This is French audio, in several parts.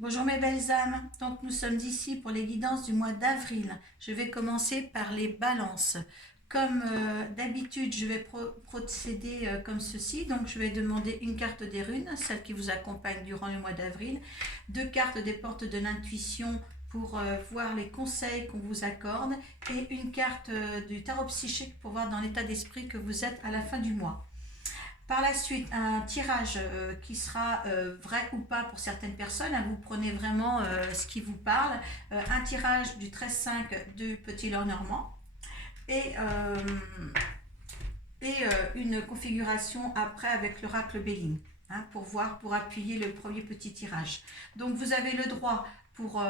Bonjour mes belles âmes, donc nous sommes ici pour les guidances du mois d'avril. Je vais commencer par les balances. Comme d'habitude, je vais procéder comme ceci. Donc je vais demander une carte des runes, celle qui vous accompagne durant le mois d'avril, deux cartes des portes de l'intuition pour voir les conseils qu'on vous accorde et une carte du tarot psychique pour voir dans l'état d'esprit que vous êtes à la fin du mois. Par la suite, un tirage qui sera vrai ou pas pour certaines personnes. Vous prenez vraiment ce qui vous parle. Un tirage du 13-5 du Petit Lenormand et, une configuration après avec l'oracle Béline, pour voir, pour appuyer le premier petit tirage. Donc vous avez le droit pour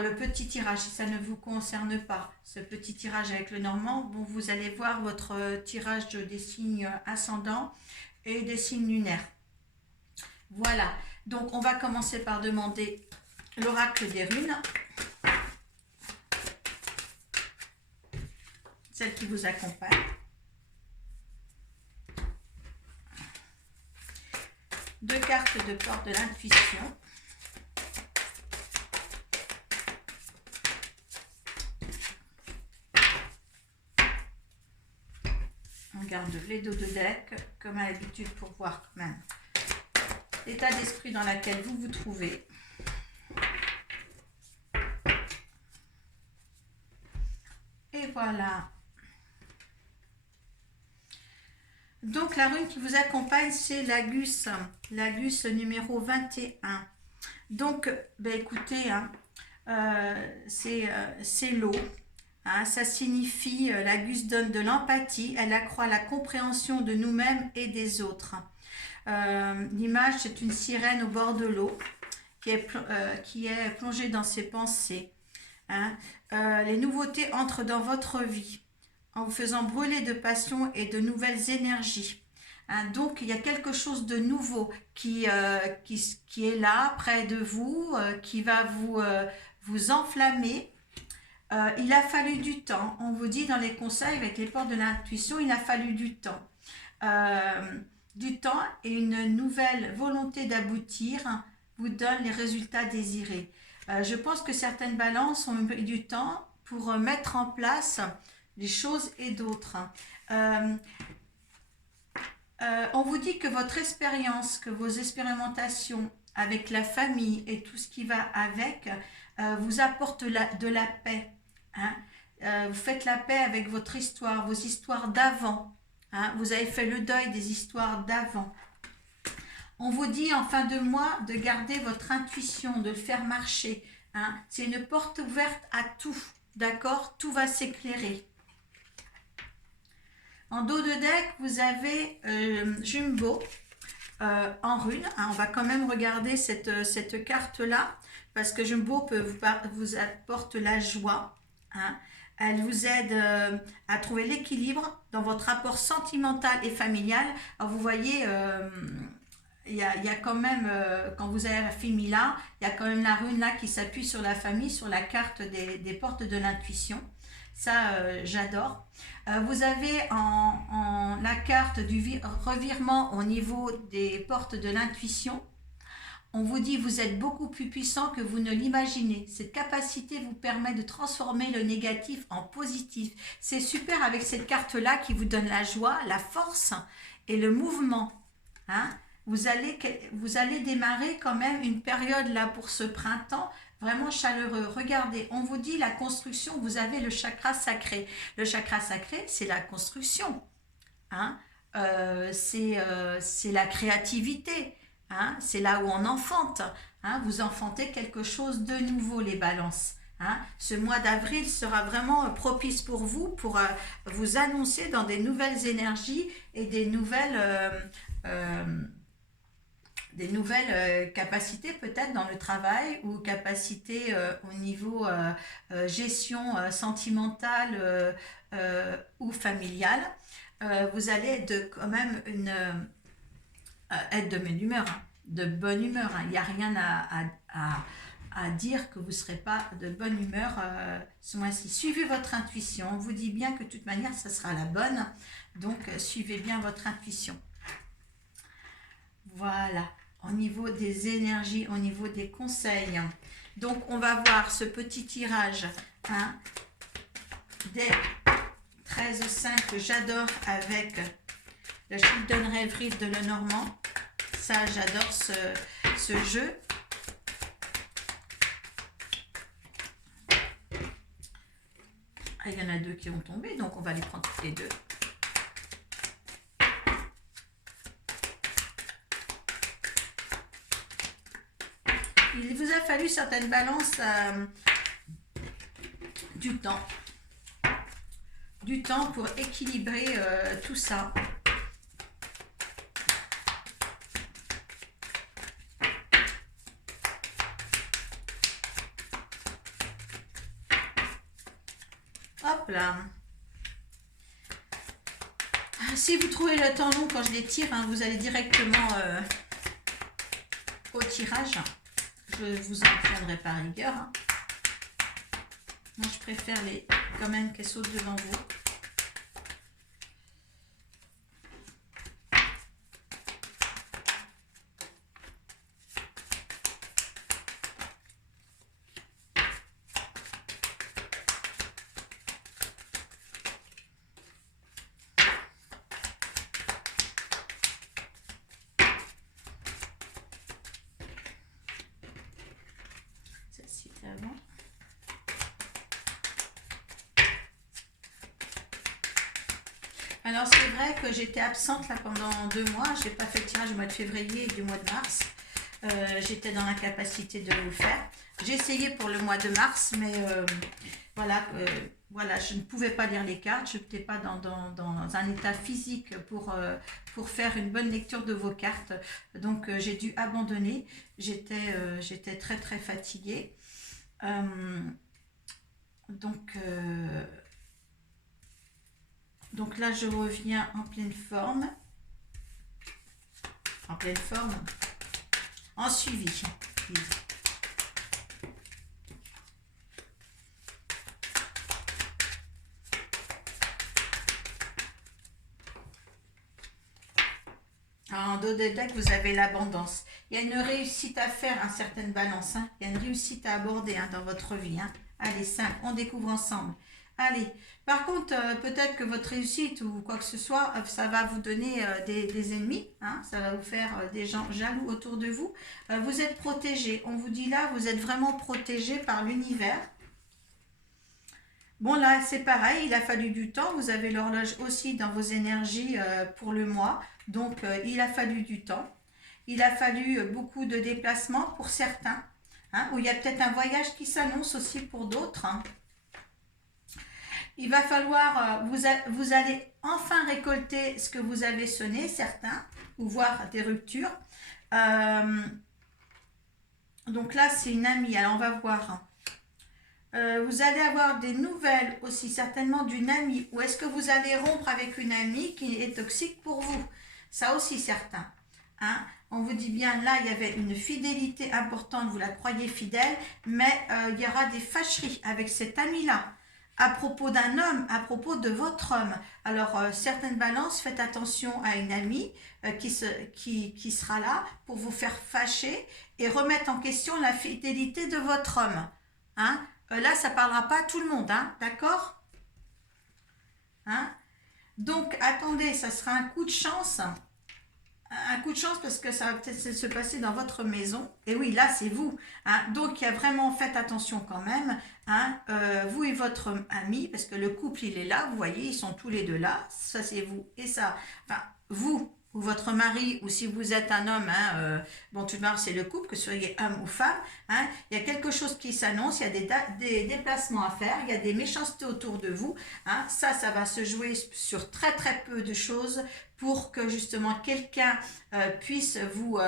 le petit tirage, si ça ne vous concerne pas, ce petit tirage avec le normand, bon, vous allez voir votre tirage des signes ascendants et des signes lunaires. Voilà, donc on va commencer par demander l'oracle des runes, celle qui vous accompagne. Deux cartes de porte de l'intuition. On garde les dos de deck, comme à l'habitude, pour voir quand même l'état d'esprit dans lequel vous vous trouvez. Et voilà. Donc la rune qui vous accompagne, c'est l'Agus. L'Agus numéro 21. Donc, écoutez, c'est l'eau. Ça signifie, l'Agus donne de l'empathie, elle accroît la compréhension de nous-mêmes et des autres. L'image, c'est une sirène au bord de l'eau qui est plongée dans ses pensées. Les nouveautés entrent dans votre vie en vous faisant brûler de passion et de nouvelles énergies. Donc il y a quelque chose de nouveau qui est là, près de vous, qui va vous enflammer. Il a fallu du temps. On vous dit dans les conseils avec les portes de l'intuition, il a fallu du temps. Du temps et une nouvelle volonté d'aboutir vous donne les résultats désirés. Je pense que certaines balances ont eu du temps pour mettre en place des choses et d'autres. On vous dit que votre expérience, que vos expérimentations avec la famille et tout ce qui va avec, vous apportent de la paix. Vous faites la paix avec votre histoire, vos histoires d'avant. Vous avez fait le deuil des histoires d'avant. On vous dit en fin de mois de garder votre intuition, de le faire marcher. C'est une porte ouverte à tout. D'accord? Tout va s'éclairer. En dos de deck, vous avez Jumbo en rune. On va quand même regarder cette carte-là parce que Jumbo vous apporte la joie. Elle vous aide à trouver l'équilibre dans votre rapport sentimental et familial. Alors vous voyez, il y a quand même, quand vous avez la famille là, il y a quand même la rune là qui s'appuie sur la famille, sur la carte des portes de l'intuition. Ça, j'adore. Vous avez la carte du revirement au niveau des portes de l'intuition. On vous dit vous êtes beaucoup plus puissant que vous ne l'imaginez. Cette capacité vous permet de transformer le négatif en positif. C'est super avec cette carte-là qui vous donne la joie, la force et le mouvement. Vous allez démarrer quand même une période là pour ce printemps vraiment chaleureux. Regardez, on vous dit la construction, vous avez le chakra sacré. Le chakra sacré, c'est la construction. C'est la créativité. C'est là où on enfante. Vous enfantez quelque chose de nouveau, les balances. Ce mois d'avril sera vraiment propice pour vous annoncer dans des nouvelles énergies et des nouvelles capacités peut-être dans le travail ou capacités au niveau gestion sentimentale ou familiale. Vous allez être quand même être de bonne humeur. De bonne humeur. Il n'y a rien à dire que vous ne serez pas de bonne humeur ce mois-ci. Suivez votre intuition. On vous dit bien que de toute manière, ça sera la bonne. Donc, suivez bien votre intuition. Voilà. au niveau des énergies, au niveau des conseils. Donc, on va voir ce petit tirage hein, des 13-5 que j'adore avec le Children Rêverie de Lenormand. Ça, j'adore ce jeu. Ah, il y en a 2 qui ont tombé, donc on va les prendre toutes les 2. Il vous a fallu certaines balances du temps pour équilibrer tout ça. Hop là. Si vous trouvez le temps long quand je les tire, hein, vous allez directement au tirage. Je vous en prendrai par rigueur. Hein. Moi, je préfère quand même qu'elles sautent devant vous. Avant. Alors c'est vrai que j'étais absente là pendant 2 mois, je n'ai pas fait le tirage du mois de février et du mois de mars. J'étais dans l'incapacité de le faire. J'ai essayé pour le mois de mars, mais voilà, je ne pouvais pas lire les cartes, je n'étais pas dans un état physique pour faire une bonne lecture de vos cartes. Donc j'ai dû abandonner, j'étais très très fatiguée. Donc là, je reviens en pleine forme. En suivi. En dos de deck, vous avez l'abondance. Il y a une réussite à faire, une certaine balance. Hein. Il y a une réussite à aborder hein, dans votre vie. Hein. Allez, 5, on découvre ensemble. Allez, par contre, peut-être que votre réussite ou quoi que ce soit, ça va vous donner des ennemis. Hein. Ça va vous faire des gens jaloux autour de vous. Vous êtes protégé. On vous dit là, vous êtes vraiment protégé par l'univers. Bon là, c'est pareil, il a fallu du temps. Vous avez l'horloge aussi dans vos énergies pour le mois. Donc, il a fallu du temps. Il a fallu beaucoup de déplacements pour certains. Hein, où il y a peut-être un voyage qui s'annonce aussi pour d'autres. Hein. Il va falloir, vous allez enfin récolter ce que vous avez semé, certains, ou voir des ruptures. Donc là, c'est une amie. Alors, on va voir. Vous allez avoir des nouvelles aussi certainement d'une amie. Ou est-ce que vous allez rompre avec une amie qui est toxique pour vous? Ça aussi, certains. Hein? On vous dit bien, là, il y avait une fidélité importante, vous la croyez fidèle, mais il y aura des fâcheries avec cet ami-là. À propos d'un homme, à propos de votre homme. Alors, certaines balances, faites attention à une amie qui sera là pour vous faire fâcher et remettre en question la fidélité de votre homme. Hein? Là, ça ne parlera pas à tout le monde, hein? D'accord? Hein? Donc, attendez, ça sera un coup de chance. Un coup de chance parce que ça va peut-être se passer dans votre maison. Et oui, là, c'est vous. Hein. Donc, il y a vraiment, faites attention quand même. Hein. Vous et votre ami, parce que le couple, il est là. Vous voyez, ils sont tous les deux là. Ça, c'est vous. Et ça, enfin, vous ou votre mari, ou si vous êtes un homme, hein, bon, tout d'abord, c'est le couple, que ce soyez homme ou femme. Hein. Il y a quelque chose qui s'annonce. Il y a des déplacements à faire. Il y a des méchancetés autour de vous. Hein. Ça va se jouer sur très, très peu de choses pour que justement quelqu'un puisse vous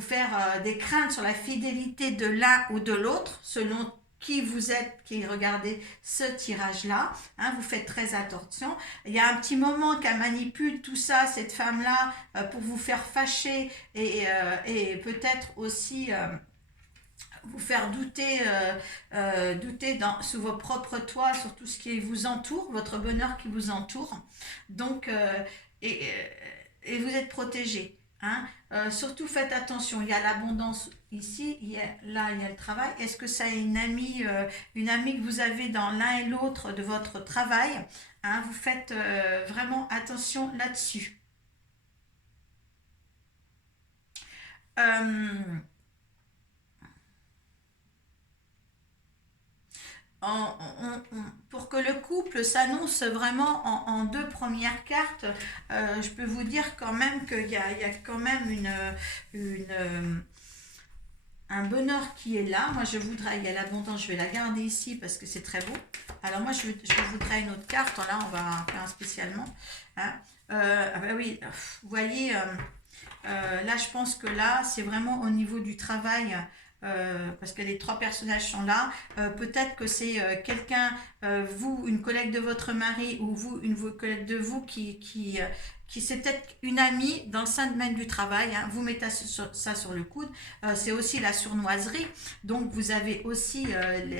faire des craintes sur la fidélité de l'un ou de l'autre, selon qui vous êtes, qui regardez ce tirage-là. Hein, vous faites très attention. Il y a un petit moment qu'elle manipule tout ça, cette femme-là, pour vous faire fâcher et peut-être aussi vous faire douter, sous vos propres toits, sur tout ce qui vous entoure, votre bonheur qui vous entoure. Donc, et vous êtes protégé. Hein. Surtout faites attention, il y a l'abondance ici, là il y a le travail. Est-ce que ça est une amie que vous avez dans l'un et l'autre de votre travail? Hein, vous faites vraiment attention là-dessus. Euh, pour que le couple s'annonce vraiment en deux premières cartes, je peux vous dire quand même qu'il y a quand même une, un bonheur qui est là. Moi, je voudrais, il y a l'abondance, je vais la garder ici parce que c'est très beau. Alors moi, je voudrais une autre carte. Là, on va faire un spécialement. Hein. Ah ben oui, vous voyez, là, je pense que là, c'est vraiment au niveau du travail. Parce que les trois personnages sont là. Peut-être que c'est quelqu'un, vous, une collègue de votre mari, ou vous, une collègue de vous, qui c'est peut-être une amie dans le sein même du travail. Hein. Vous mettez ça sur le coude. C'est aussi la sournoiserie. Donc, vous avez aussi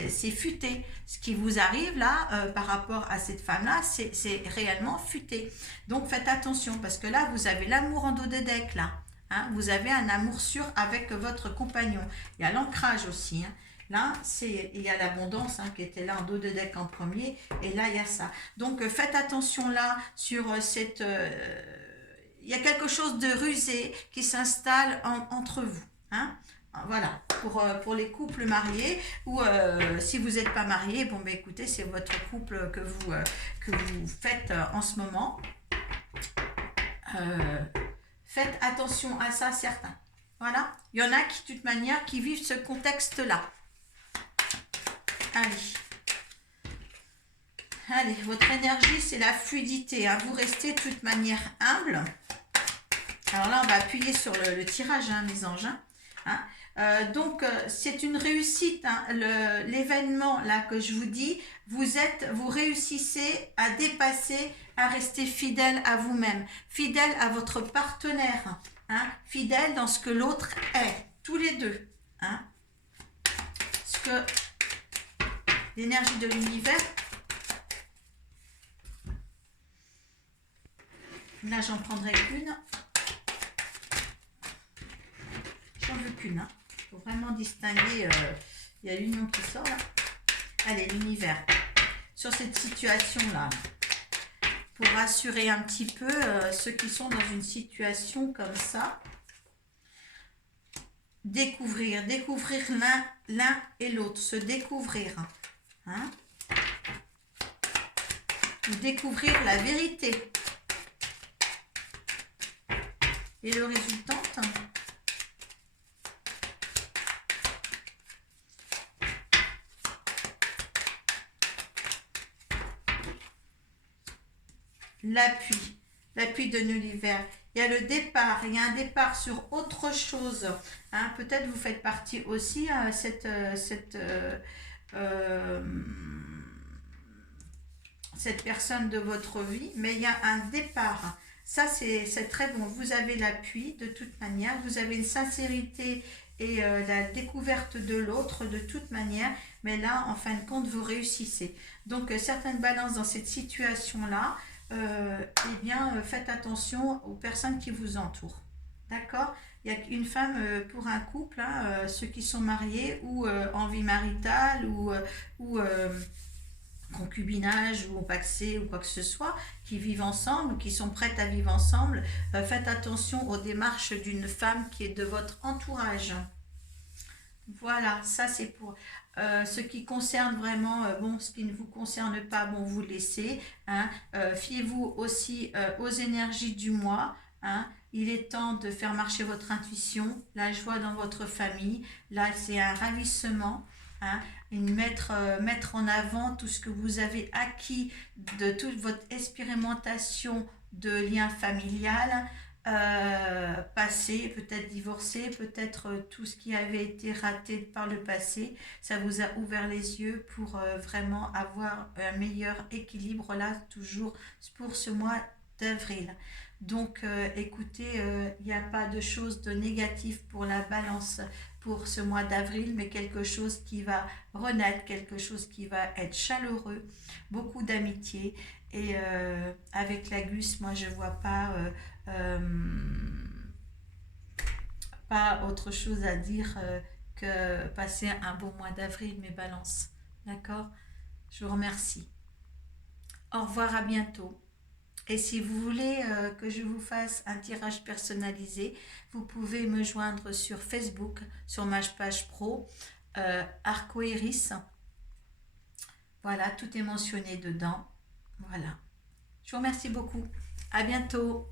c'est futé. Ce qui vous arrive là, par rapport à cette femme-là, c'est réellement futé. Donc, faites attention, parce que là, vous avez l'amour en dos de deck, là. Hein, vous avez un amour sûr avec votre compagnon. Il y a l'ancrage aussi. Hein. Là, il y a l'abondance qui était là en dos de deck en premier. Et là, il y a ça. Donc, faites attention là sur cette... il y a quelque chose de rusé qui s'installe entre vous. Hein. Voilà, pour les couples mariés ou si vous n'êtes pas marié, bon, ben écoutez, c'est votre couple que vous faites en ce moment. Faites attention à ça, certains. Voilà. Il y en a qui, de toute manière, qui vivent ce contexte-là. Allez. Allez, votre énergie, c'est la fluidité. Hein. Vous restez de toute manière humble. Alors là, on va appuyer sur le tirage, hein, mes anges. Hein. Donc, c'est une réussite. Hein. L'événement là que je vous dis, vous réussissez à dépasser, à rester fidèle à vous-même, fidèle à votre partenaire, hein, fidèle dans ce que l'autre est, tous les deux. Hein. Ce que l'énergie de l'univers, là j'en prendrai qu'une. J'en veux qu'une. Hein. Il faut vraiment distinguer. Il y a l'union qui sort là. Allez, l'univers. Sur cette situation-là. Pour rassurer un petit peu ceux qui sont dans une situation comme ça. Découvrir l'un et l'autre. Se découvrir. Hein? Ou découvrir la vérité. Et le résultat. L'appui de l'univers. Il y a le départ, il y a un départ sur autre chose. Hein, peut-être vous faites partie aussi cette personne de votre vie, mais il y a un départ. Ça, c'est très bon. Vous avez l'appui de toute manière, vous avez une sincérité et la découverte de l'autre de toute manière, mais là, en fin de compte, vous réussissez. Donc, certaines balances dans cette situation-là, eh bien, faites attention aux personnes qui vous entourent. D'accord? Il y a une femme pour un couple, hein, ceux qui sont mariés ou en vie maritale ou concubinage ou paxé ou quoi que ce soit, qui vivent ensemble ou qui sont prêtes à vivre ensemble. Faites attention aux démarches d'une femme qui est de votre entourage. Voilà, ça c'est pour ce qui concerne vraiment, bon, ce qui ne vous concerne pas, bon, vous laissez. Hein. Fiez-vous aussi aux énergies du mois. Hein. Il est temps de faire marcher votre intuition, la joie dans votre famille. Là, c'est un ravissement. Hein. Mettre en avant tout ce que vous avez acquis de toute votre expérimentation de lien familial. Passé, peut-être divorcé, peut-être tout ce qui avait été raté par le passé, ça vous a ouvert les yeux pour vraiment avoir un meilleur équilibre là, toujours pour ce mois d'avril. Donc écoutez, il n'y a pas de chose de négatif pour la balance pour ce mois d'avril, mais quelque chose qui va renaître, quelque chose qui va être chaleureux, beaucoup d'amitié. Et avec la Gus, moi je vois pas Pas autre chose à dire que passer un bon mois d'avril, mes balances. D'accord? Je vous remercie. Au revoir, à bientôt. Et si vous voulez que je vous fasse un tirage personnalisé, vous pouvez me joindre sur Facebook, sur ma page pro, Arcoiris. Voilà, tout est mentionné dedans. Voilà. Je vous remercie beaucoup. À bientôt.